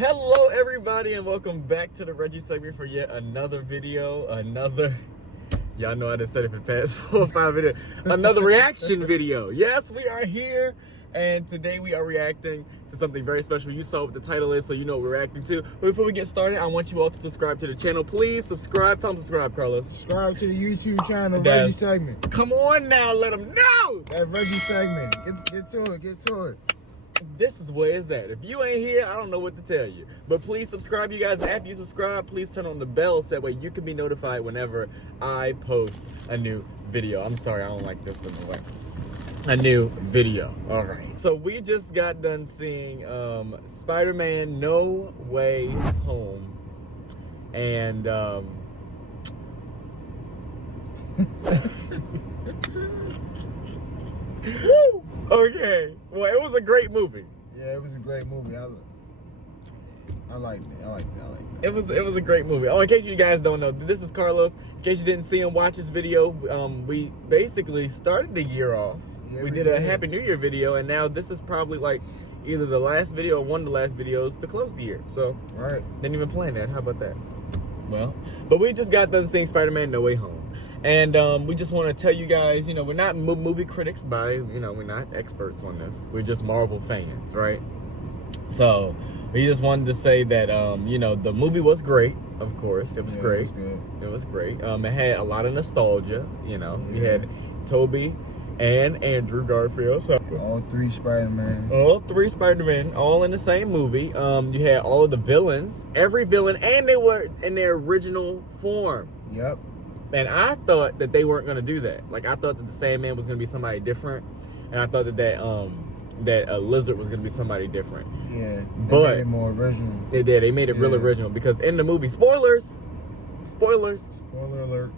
Hello everybody and welcome back to the Reggie segment for yet another video, y'all know I just said it for the past 4 or 5 minutes, another reaction video. Yes, we are here and today we are reacting to something very special. You saw what the title is, so you know what we're reacting to. But before we get started, I want you all to subscribe to the channel. Please subscribe. Tell them to subscribe, Carlos. Subscribe to the YouTube channel, Reggie segment. Come on now, let them know. That Reggie segment. Get to it. This is where it's at. If you ain't here, I don't know what to tell you. But please subscribe, you guys. And after you subscribe, please turn on the bell so that way you can be notified whenever I post a new video. I'm sorry, I don't like this in the way. A new video. All right. So we just got done seeing Spider-Man No Way Home. And woo! Okay. Well, it was a great movie. Yeah, it was a great movie. I liked it. It was a great movie. Oh, in case you guys don't know, this is Carlos. In case you didn't see him watch this video, we basically started the year off. Yeah, we did a Happy New Year video, and now this is probably like either the last video or one of the last videos to close the year. So, right. Didn't even plan that. How about that? Well, but we just got done seeing Spider-Man No Way Home. And we just want to tell you guys, you know, we're not movie critics we're not experts on this. We're just Marvel fans, right? So we just wanted to say that, you know, the movie was great, of course. It was great. It was great. It had a lot of nostalgia, you know. Yeah. We had Toby and Andrew Garfield. So all 3 Spider-Man. All 3 Spider-Man, all in the same movie. You had all of the villains, every villain, and they were in their original form. Yep. And I thought that they weren't gonna do that. Like I thought that the Sandman was gonna be somebody different, and I thought that a Lizard was gonna be somebody different. Yeah, but made it more original. They did. They made it real original because in the movie, spoiler alert. We're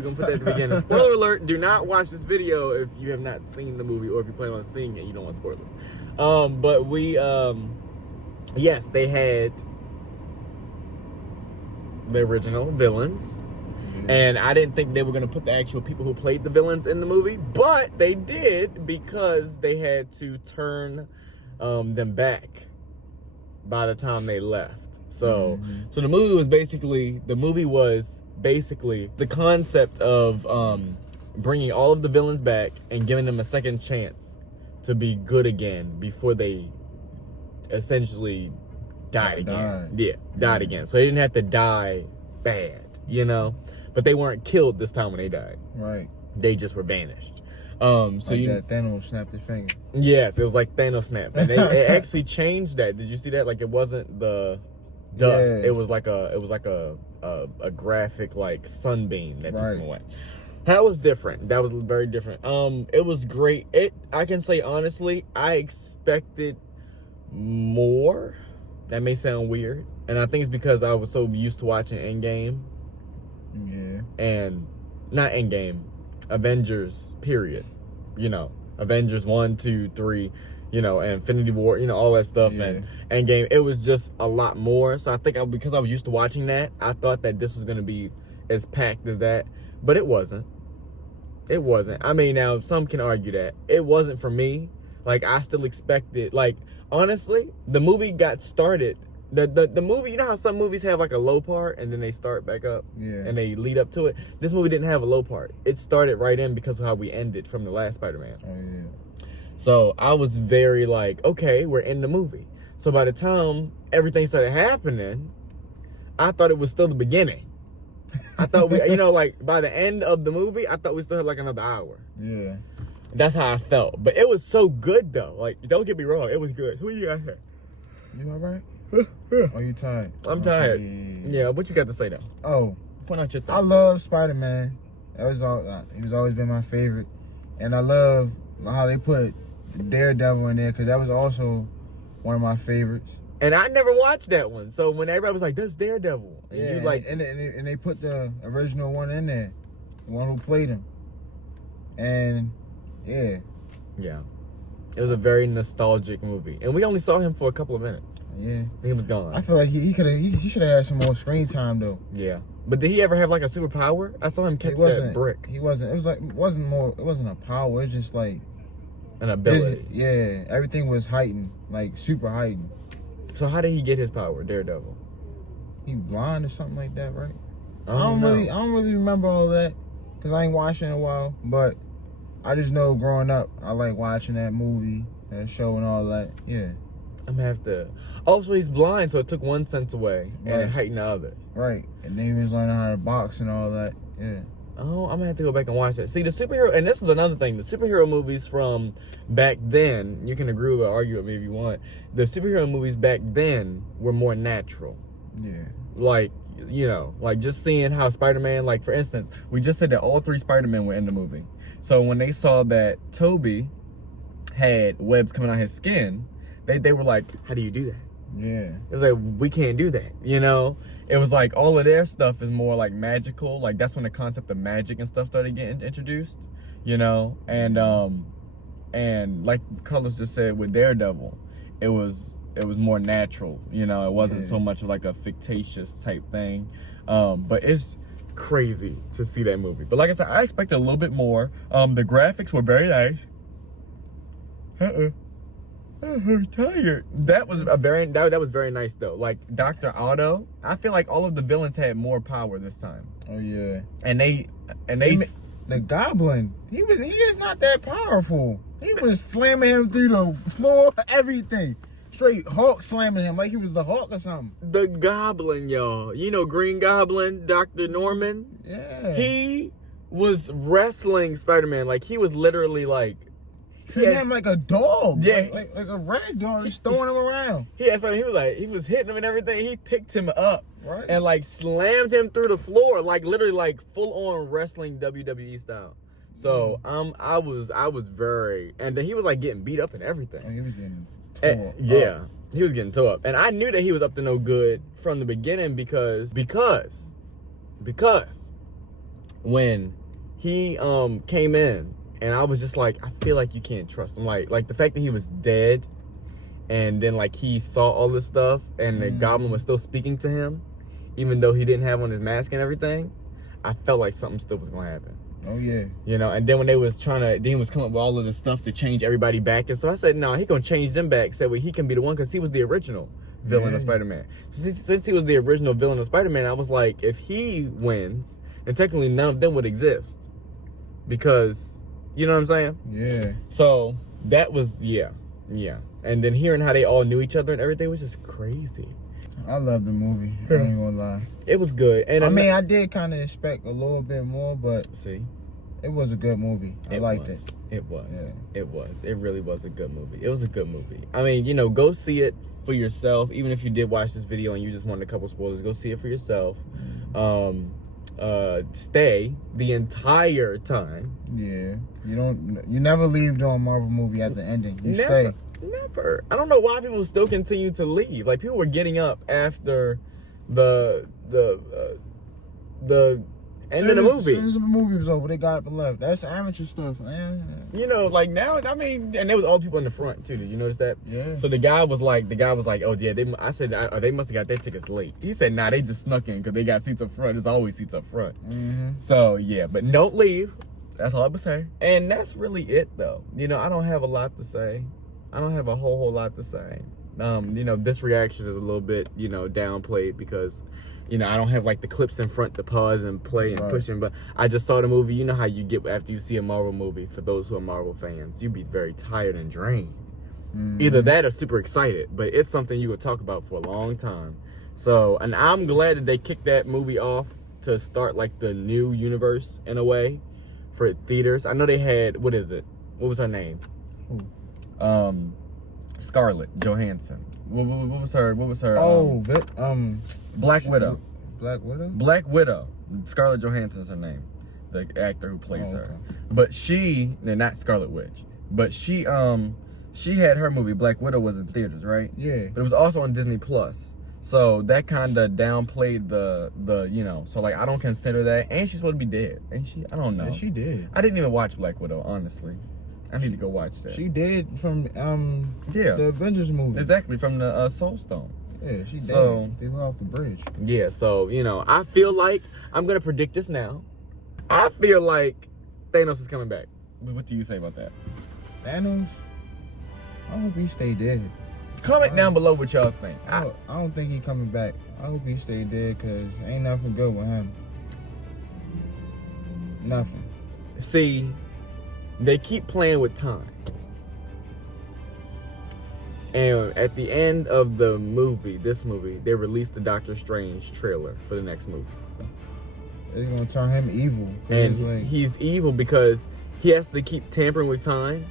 gonna put that at the beginning. Spoiler alert. Do not watch this video if you have not seen the movie, or if you plan on seeing it, you don't want spoilers. But we, yes, they had the original villains. And I didn't think they were going to put the actual people who played the villains in the movie, but they did because they had to turn them back by the time they left. So, so the movie was basically the concept of bringing all of the villains back and giving them a second chance to be good again before they essentially died again. Yeah, died again. So they didn't have to die bad, you know? But they weren't killed this time when they died. Right. They just were vanished. So like that Thanos snapped his finger. Yes, it was like Thanos snapped. And they actually changed that. Did you see that? Like it wasn't the dust. Yeah. It was like a graphic like sunbeam that took him away. That was different. That was very different. It was great. I can say honestly, I expected more. That may sound weird. And I think it's because I was so used to watching Endgame. Yeah. And not Endgame, Avengers, period. You know, Avengers 1, 2, 3, you know, and Infinity War, you know, all that stuff. Yeah. And Endgame, it was just a lot more. So I think because I was used to watching that, I thought that this was going to be as packed as that. But it wasn't. It wasn't. I mean, now, some can argue that. It wasn't for me. Like, I still expected, like, honestly, the movie got started. The movie, you know how some movies have like a low part and then they start back up and they lead up to it? This movie didn't have a low part. It started right in because of how we ended from the last Spider-Man. Oh, yeah. So I was very like, okay, we're in the movie. So by the time everything started happening, I thought it was still the beginning. I thought we, you know, like by the end of the movie, I thought we still had like another hour. Yeah. That's how I felt. But it was so good though. Like, don't get me wrong, it was good. Who you got here? You all right? Are you tired? I'm tired. Yeah, what you got to say though? Oh, point out your thoughts. I love Spider-Man. He was always been my favorite, and I love how they put Daredevil in there because that was also one of my favorites. And I never watched that one, so when everybody was like, "That's Daredevil," and you like, and they put the original one in there, the one who played him, and yeah. It was a very nostalgic movie, and we only saw him for a couple of minutes. Yeah, he was gone. I feel like he should have had some more screen time though. Yeah, but did he ever have like a superpower? I saw him catch that brick. He wasn't. It wasn't a power. It was just like an ability. Yeah, everything was heightened, like super heightened. So how did he get his power, Daredevil? He blind or something like that, right? I don't know. I don't really remember all that because I ain't watching in a while. But I just know growing up, I like watching that movie, that show, and all that. Yeah. I'm gonna have to. Also, he's blind, so it took one sense away and it heightened the other. Right. And then he was learning how to box and all that. Yeah. Oh, I'm gonna have to go back and watch that. See, the superhero, and this is another thing, the superhero movies from back then, you can agree with or argue with me if you want, the superhero movies back then were more natural. Yeah. Like, you know, like just seeing how Spider-Man, like for instance, we just said that all 3 Spider-Men were in the movie. So when they saw that Toby had webs coming out his skin, they were like, how do you do that? Yeah. It was like, we can't do that, you know? It was like all of their stuff is more like magical. Like that's when the concept of magic and stuff started getting introduced, you know? And like Colors just said with Daredevil, it was more natural, you know? It wasn't so much like a fictitious type thing. But it's crazy to see that movie. But like I said, I expected a little bit more. The graphics were very nice. I'm tired. That was that was very nice though. Like Dr. Otto, I feel like all of the villains had more power this time. Oh yeah. And they the Goblin, he is not that powerful. He was slamming him through the floor, everything. Straight Hulk slamming him like he was the Hulk or something. The Goblin, y'all. You know Green Goblin, Dr. Norman? Yeah. He was wrestling Spider-Man. Like he was literally like treating him like a dog. Yeah. Like a rag dog. He's throwing him around. He was hitting him and everything. He picked him up. Right. And like slammed him through the floor. Like literally like full on wrestling WWE style. So I was very, and then he was like getting beat up and everything. Oh, he was getting tore up. Yeah. He was getting tore up. And I knew that he was up to no good from the beginning because when he came in, and I was just like, I feel like you can't trust him. Like the fact that he was dead, and then like he saw all this stuff, and the Goblin was still speaking to him, even though he didn't have on his mask and everything. I felt like something still was gonna happen. Oh yeah. You know, and then when they was then he was coming up with all of the stuff to change everybody back, and so I said, no, he gonna change them back. Said, well, he can be the one because he was the original villain of Spider-Man. Since he was the original villain of Spider-Man, I was like, if he wins, then technically none of them would exist, because. You know what I'm saying? Yeah. So that was yeah. And then hearing how they all knew each other and everything was just crazy. I love the movie. I ain't gonna lie. It was good. And I did kind of expect a little bit more, but see, it was a good movie. I liked it. It was. Yeah. It was. It really was a good movie. It was a good movie. I mean, you know, go see it for yourself. Even if you did watch this video and you just wanted a couple spoilers, go see it for yourself. Stay the entire time. Yeah. You never leave during a Marvel movie at the ending. You stay. Never. I don't know why people still continue to leave. Like people were getting up after the end of the movie. As soon as the movie was over, they got up and left. That's amateur stuff, man. You know, like now, I mean, and there was all people in the front too. Did you notice that? Yeah. So the guy was like, oh yeah, I said, they must have got their tickets late. He said, nah, they just snuck in because they got seats up front. There's always seats up front. So yeah, but don't leave. That's all I would say. And that's really it though. You know, I don't have a lot to say. I don't have a whole lot to say. You know, this reaction is a little bit, you know, downplayed because, you know, I don't have like the clips in front to pause and play and pushing, but I just saw the movie. You know how you get after you see a Marvel movie, for those who are Marvel fans, you be very tired and drained. Either that or super excited, but it's something you would talk about for a long time. So, and I'm glad that they kicked that movie off to start like the new universe in a way for theaters. I know they had, what is it? What was her name? Scarlett Johansson. What was her? Oh, Black Widow. Black Widow? Black Widow. Scarlett Johansson's her name. The actor who plays her. Okay. But not Scarlet Witch, but she had her movie, Black Widow, was in theaters, right? Yeah. But it was also on Disney Plus. So that kind of downplayed the you know, so like I don't consider that. And she's supposed to be dead. Ain't she? I don't know. Yeah, she did. I didn't even watch Black Widow, honestly. I need to go watch that. She did from the Avengers movie. Exactly, from the Soul Stone. Yeah, she did. So, they went off the bridge. Yeah, so, you know, I feel like, I'm going to predict this now. I feel like Thanos is coming back. What do you say about that? Thanos? I hope he stay dead. Comment down below what y'all think. I don't think he coming back. I hope he stay dead because ain't nothing good with him. Nothing. See, they keep playing with time. And at the end of the movie, this movie, they released the Doctor Strange trailer for the next movie. They're gonna turn him evil. And he's evil because he has to keep tampering with time,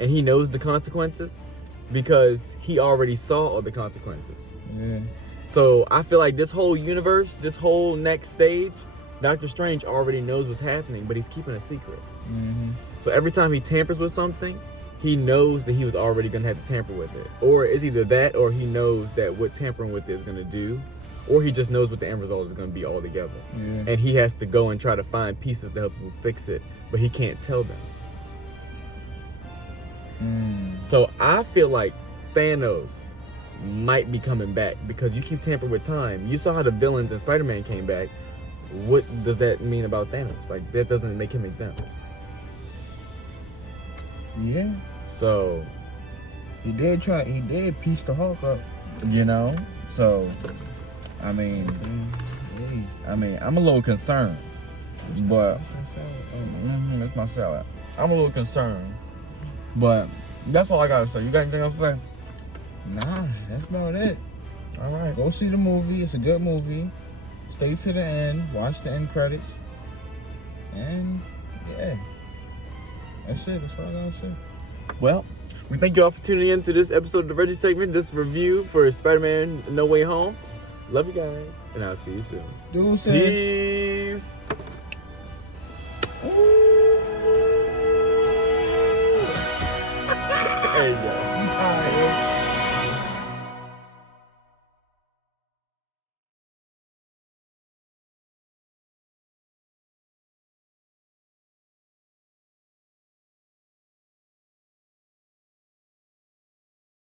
and he knows the consequences because he already saw all the consequences. Yeah. So I feel like this whole universe, this whole next stage, Doctor Strange already knows what's happening, but he's keeping a secret. Mm-hmm. So every time he tampers with something, he knows that he was already going to have to tamper with it. Or it's either that, or he knows that what tampering with it is going to do, or he just knows what the end result is going to be altogether. Yeah. And he has to go and try to find pieces to help him fix it, but he can't tell them. So I feel like Thanos might be coming back because you keep tampering with time. You saw how the villains in Spider-Man came back. What does that mean about Thanos? Like, that doesn't make him exempt. Yeah. So he did piece the Hulk up. You know? So I mean, I'm a little concerned. But that's my salad. I'm a little concerned. But that's all I gotta say. You got anything else to say? Nah, that's about it. All right. Go see the movie. It's a good movie. Stay to the end. Watch the end credits. And yeah, that's it. That's all I gotta say. Well, we thank you all for tuning in to this episode of the Reggie segment, this review for Spider-Man No Way Home. Love you guys, and I'll see you soon. Deuces. Peace. There you go.